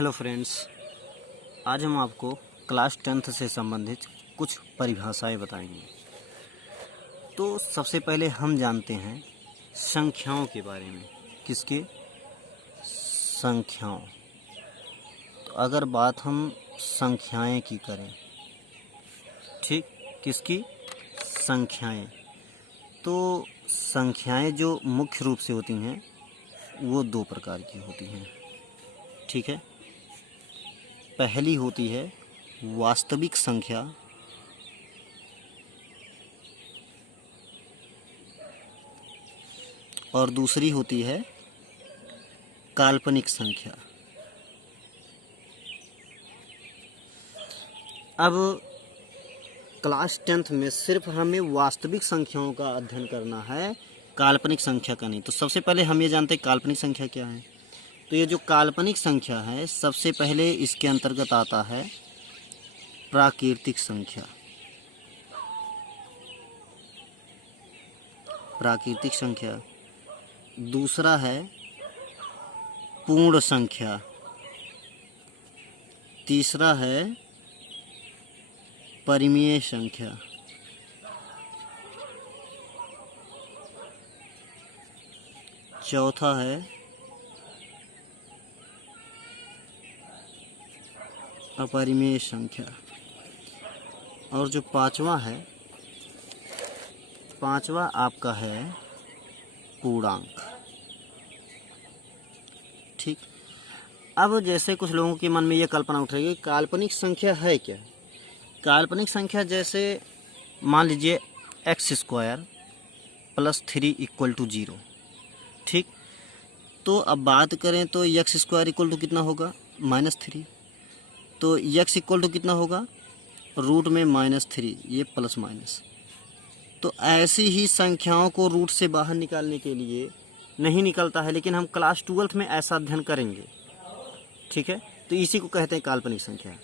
Hello friends, आज हम आपको क्लास 10th से संबंधित कुछ परिभाषाएं बताएंगे। तो सबसे पहले हम जानते हैं संख्याओं के बारे में। किसके? संख्याओं। तो अगर बात हम संख्याएं की करें, ठीक, किसकी? संख्याएं। तो संख्याएं जो मुख्य रूप से होती हैं वो दो प्रकार की होती हैं, ठीक है। पहली होती है वास्तविक संख्या और दूसरी होती है काल्पनिक संख्या। अब क्लास 10th में सिर्फ हमें वास्तविक संख्याओं का अध्ययन करना है, काल्पनिक संख्या का नहीं। तो सबसे पहले हम ये जानते हैं काल्पनिक संख्या क्या है। तो ये जो काल्पनिक संख्या है, सबसे पहले इसके अंतर्गत आता है प्राकृतिक संख्या। प्राकृतिक संख्या। दूसरा है पूर्ण संख्या। तीसरा है परिमेय संख्या। चौथा है अपरिमेय संख्या। और जो पांचवा आपका है पूर्णांक। ठीक। अब जैसे कुछ लोगों के मन में ये कल्पना उठ रही है, काल्पनिक संख्या है क्या? काल्पनिक संख्या जैसे मान लीजिए x² + 3 = 0, ठीक। तो अब बात करें तो x² = कितना होगा? -3। तो x = कितना होगा? रूट में -3, ये प्लस माइनस। तो ऐसी ही संख्याओं को रूट से बाहर निकालने के लिए नहीं निकलता है, लेकिन हम क्लास 12th में ऐसा अध्ययन करेंगे, ठीक है। तो इसी को कहते हैं काल्पनिक संख्या।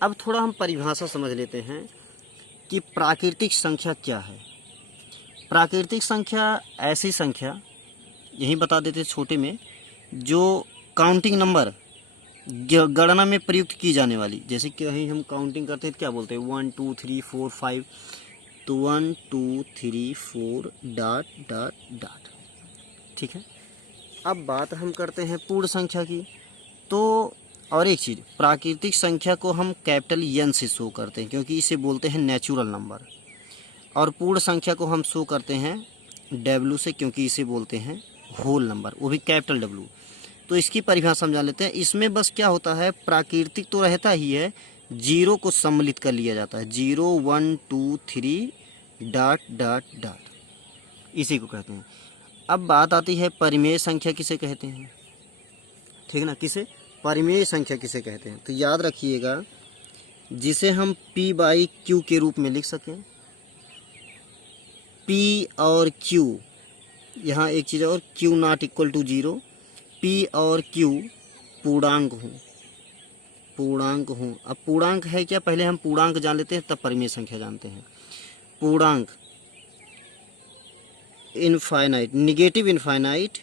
अब थोड़ा हम परिभाषा समझ लेते हैं कि प्राकृतिक संख्या क्या है। प्राकृतिक संख्या ऐसी संख्या, यही बता देते छोटे में, जो काउंटिंग नंबर गणना में प्रयुक्त की जाने वाली, जैसे कि कहीं हम काउंटिंग करते हैं क्या बोलते हैं? 1 2 3 4 5। तो 1 2 3 4 ... ठीक है। अब बात हम करते हैं पूर्ण संख्या की। तो और एक चीज़, प्राकृतिक संख्या को हम कैपिटल N से शो करते हैं, क्योंकि इसे बोलते हैं नेचुरल नंबर। और पूर्ण संख्या को हम शो करते हैं W से, क्योंकि इसे बोलते हैं होल नंबर, वो भी कैपिटल W। तो इसकी परिभाषा समझा लेते हैं। इसमें बस क्या होता है, प्राकृतिक तो रहता ही है, जीरो को सम्मिलित कर लिया जाता है। 0 1 2 3 ... इसी को कहते हैं। अब बात आती है परिमेय संख्या किसे कहते हैं, ठीक ना। किसे? परिमेय संख्या किसे कहते हैं? तो याद रखिएगा, जिसे हम P/Q के रूप में लिख सकें। P और Q, यहाँ एक चीज़ और, Q ≠ 0। P और Q पूर्णांक हूँ। अब पूर्णांक है क्या? पहले हम पूर्णांक जान लेते हैं, तब परिमेय संख्या जानते हैं। पूर्णांक infinite, negative infinite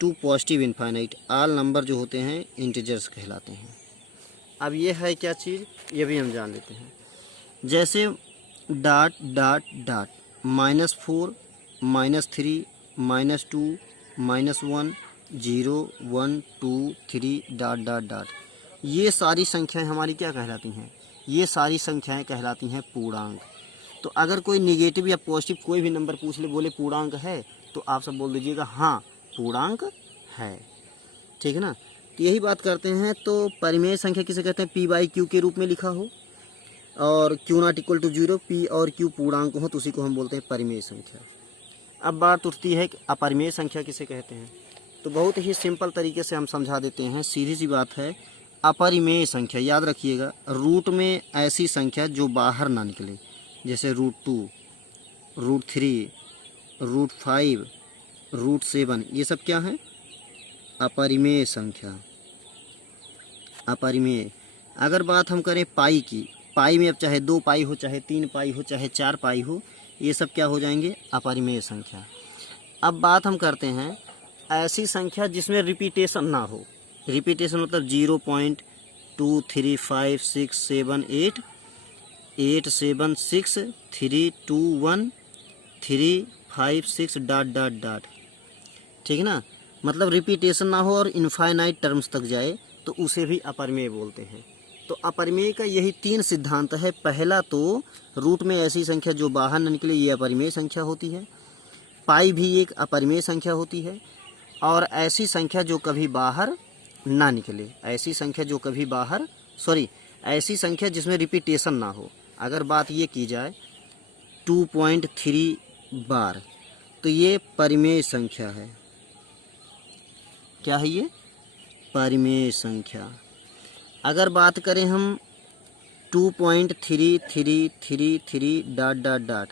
to positive infinite, all number जो होते हैं इंटीजर्स कहलाते हैं। अब ये है क्या चीज़, ये भी हम जान लेते हैं। जैसे ... -4 -3 -2 -1 0 1 2 3 ... ये सारी संख्याएं हमारी क्या कहलाती हैं? ये सारी संख्याएं कहलाती हैं पूर्णांक। तो अगर कोई नेगेटिव या पॉजिटिव कोई भी नंबर पूछ ले, बोले पूर्णांक है, तो आप सब बोल दीजिएगा हाँ पूर्णांक है, ठीक है ना। तो यही बात करते हैं। तो परिमेय संख्या किसे कहते हैं? P/Q के रूप में लिखा हो और Q ≠ 0, P और Q पूर्णांक हो, तो उसी को हम बोलते हैं परिमेय संख्या। अब बात उठती है कि अपरिमेय संख्या किसे कहते हैं। तो बहुत ही सिंपल तरीके से हम समझा देते हैं, सीधी सी बात है। अपरिमेय संख्या याद रखिएगा, रूट में ऐसी संख्या जो बाहर ना निकले, जैसे √2 √3 √5 √7, ये सब क्या है? अपरिमेय संख्या। अपरिमेय। अगर बात हम करें पाई की, पाई में अब चाहे 2 पाई हो, चाहे 3 पाई हो, चाहे 4 पाई हो, ये सब क्या हो जाएंगे? अपरिमेय संख्या। अब बात हम करते हैं ऐसी संख्या जिसमें रिपीटेशन ना हो। रिपीटेशन मतलब 0.23567 876321356 डॉट, ठीक है ना। मतलब रिपीटेशन ना हो और इनफाइनाइट टर्म्स तक जाए तो उसे भी अपरिमेय बोलते हैं। तो अपरिमेय का यही 3 सिद्धांत है। पहला तो रूट में ऐसी संख्या जो बाहर न निकले ये अपरिमेय संख्या होती है। पाई भी एक अपरिमेय संख्या होती है। और ऐसी संख्या जो कभी बाहर ना निकले, ऐसी संख्या जो कभी बाहर ऐसी संख्या जिसमें रिपीटेशन ना हो। अगर बात ये की जाए 2.3 बार तो ये परिमेय संख्या है। क्या है ये? परिमेय संख्या। अगर बात करें हम 2.3333 डॉट,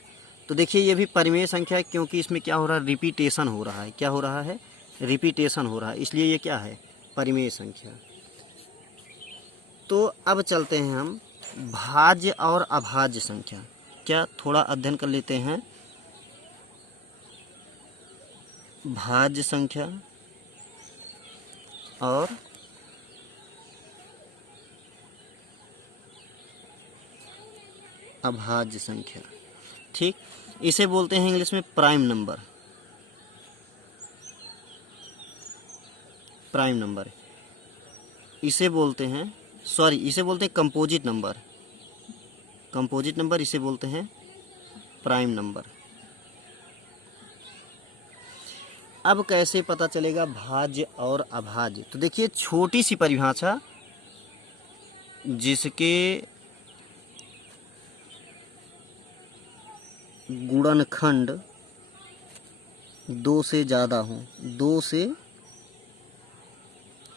तो देखिए ये भी परिमेय संख्या है, क्योंकि इसमें क्या हो रहा है? रिपीटेशन हो रहा है। क्या हो रहा है? रिपीटेशन हो रहा है, इसलिए ये क्या है? परिमेय संख्या। तो अब चलते हैं हम भाज्य और अभाज्य संख्या। क्या थोड़ा अध्ययन कर लेते हैं। भाज्य संख्या और अभाज्य संख्या, ठीक। इसे बोलते हैं इंग्लिश में प्राइम नंबर। प्राइम नंबर इसे बोलते हैं, इसे बोलते हैं कंपोजिट नंबर। कंपोजिट नंबर इसे बोलते हैं प्राइम नंबर। अब कैसे पता चलेगा भाज्य और अभाज्य? तो देखिए छोटी सी परिभाषा, जिसके गुणनखंड 2 से ज़्यादा हो, 2 से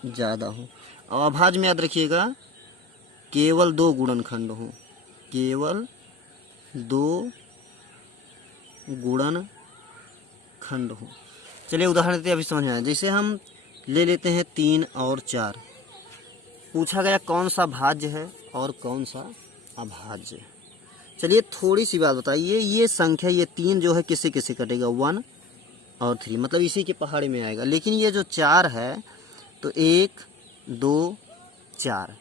ज़्यादा हो। और अभाज्य में याद रखिएगा केवल 2 गुणनखंड हो, केवल 2 गुणनखंड हो। चलिए उदाहरण देते हैं, अभी समझ में आया। जैसे हम ले लेते हैं 3 और 4। पूछा गया कौन सा भाज्य है और कौन सा अभाज्य। चलिए थोड़ी सी बात बताइए, ये संख्या ये 3 जो है किससे किससे कटेगा? 1 और 3, मतलब इसी के पहाड़े में आएगा। लेकिन ये जो 4 है तो 1 2 4,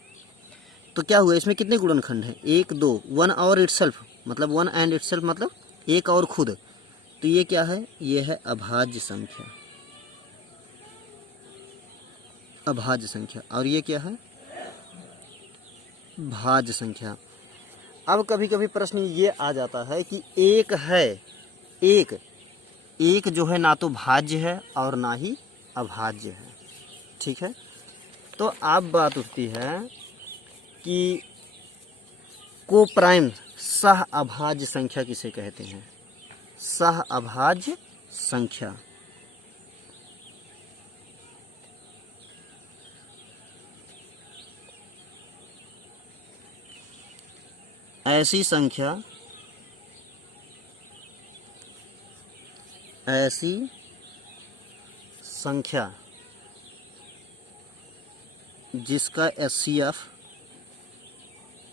तो क्या हुआ? इसमें कितने गुणनखंड हैं? 1 2, 1 और इटसेल्फ, मतलब 1 एंड इटसेल्फ मतलब एक और खुद। तो ये क्या है? ये है अभाज्य संख्या। अभाज्य संख्या। और ये क्या है? भाज्य संख्या। अब कभी कभी प्रश्न ये आ जाता है कि एक है, एक जो है ना तो भाज्य है और ना ही अभाज्य है, ठीक है। तो अब बात उठती है कि कोप्राइम सह अभाज्य संख्या किसे कहते हैं? सह अभाज्य संख्या। ऐसी संख्या जिसका HCF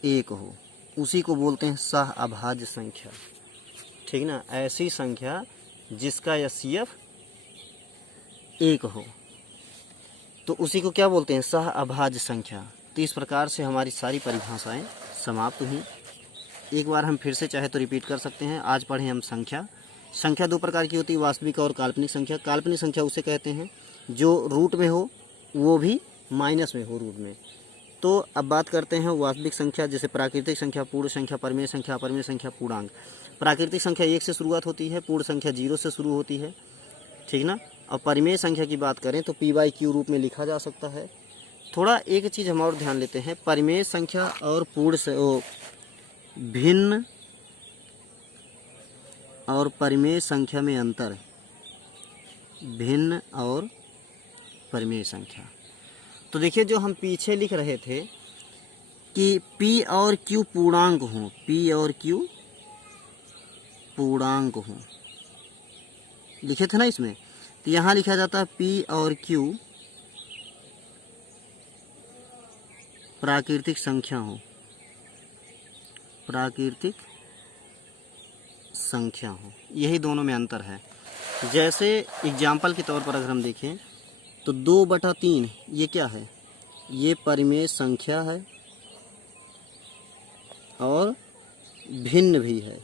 1 हो, उसी को बोलते हैं सह अभाज्य संख्या, ठीक ना। ऐसी संख्या जिसका HCF 1 हो तो उसी को क्या बोलते हैं? सह अभाज्य संख्या। तो इस प्रकार से हमारी सारी परिभाषाएं समाप्त हुई। एक बार हम फिर से चाहे तो रिपीट कर सकते हैं। आज पढ़े हम संख्या। संख्या 2 प्रकार की होती है, वास्तविक और काल्पनिक संख्या। काल्पनिक संख्या उसे कहते हैं जो रूट में हो, वो भी माइनस में हो रूट में। तो अब बात करते हैं वास्तविक संख्या, जैसे प्राकृतिक संख्या, पूर्ण संख्या, परिमेय संख्या, अपरिमेय संख्या, पूर्णांक। प्राकृतिक संख्या 1 से शुरुआत होती है, पूर्ण संख्या 0 से शुरू होती है, ठीक ना। और परिमेय संख्या की बात करें तो P/Q रूप में लिखा जा सकता है। थोड़ा एक चीज़ हम और ध्यान लेते हैं, परिमेय संख्या और भिन्न और परिमेय संख्या में अंतर। भिन्न और परिमेय संख्या। तो देखिए जो हम पीछे लिख रहे थे कि P और Q पूर्णांक हों, P और Q पूर्णांक हों, लिखे थे ना इसमें। तो यहाँ लिखा जाता है P और Q प्राकृतिक संख्या हो, प्राकृतिक संख्या हो। यही दोनों में अंतर है। जैसे एग्जाम्पल के तौर पर अगर हम देखें तो 2/3 ये क्या है? ये परिमेय संख्या है और भिन्न भी है।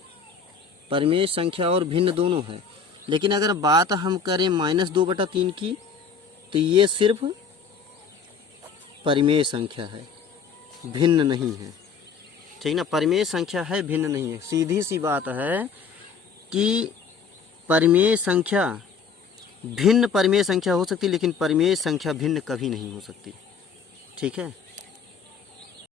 परिमेय संख्या और भिन्न दोनों है। लेकिन अगर बात हम करें -2/3 की, तो ये सिर्फ परिमेय संख्या है, भिन्न नहीं है। ठीक ना, परिमेय संख्या है, भिन्न नहीं है। सीधी सी बात है कि परिमेय संख्या भिन्न परिमेय संख्या हो सकती, लेकिन परिमेय संख्या भिन्न कभी नहीं हो सकती। ठीक है।